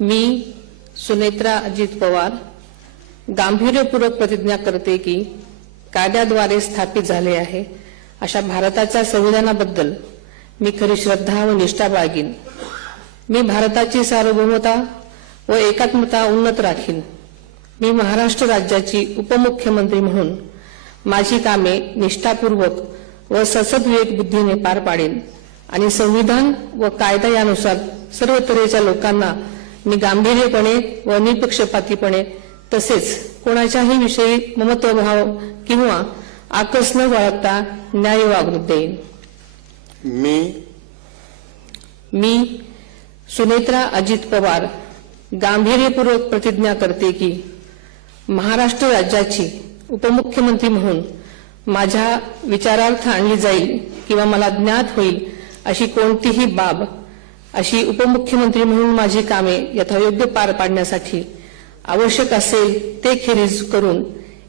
मी सुनेत्रा अजित पवार गांभीर्यपूर्वक प्रतिज्ञा करते की कायद्याद्वारे स्थापित झाले आहे अशा भारताच्या संविधानाबद्दल मी खरी श्रद्धा व निष्ठा बाळगीन। मी भारताची सार्वभौमता व एकात्मता उन्नत राखीन। मी महाराष्ट्र राज्याची उपमुख्यमंत्री म्हणून माझी कामे निष्ठापूर्वक व सद्विवेक बुद्धीने पार पाडेन आणि संविधान व कायदा यानुसार सर्व तऱ्हेच्या लोकांना मी गांभीर्यपणे व निपक्षपातीपणे तसेच कोणाच्याही विषयी ममत्वभाव किंवा आकस न बाळगता न्याय वागणूक देईन। मी सुनेत्रा अजित पवार गांभीर्यपूर्वक प्रतिज्ञा करते की महाराष्ट्र राज्याची उपमुख्यमंत्री म्हणून माझ्या विचारार्थ आणली जाईल किंवा मला ज्ञात होईल अशी कोणतीही बाब अशी उपमुख्यमंत्री म्हणून माझी कामे यथायोग्य पार पाडण्यासाठी आवश्यक असेल ते खेरीज करून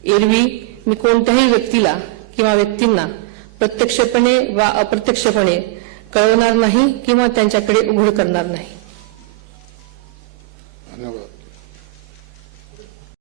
एरवी मी कोणत्याही व्यक्तीला किंवा व्यक्तींना प्रत्यक्षपणे वा अप्रत्यक्षपणे कळवणार नाही किंवा त्यांच्याकडे उघड करणार नाही।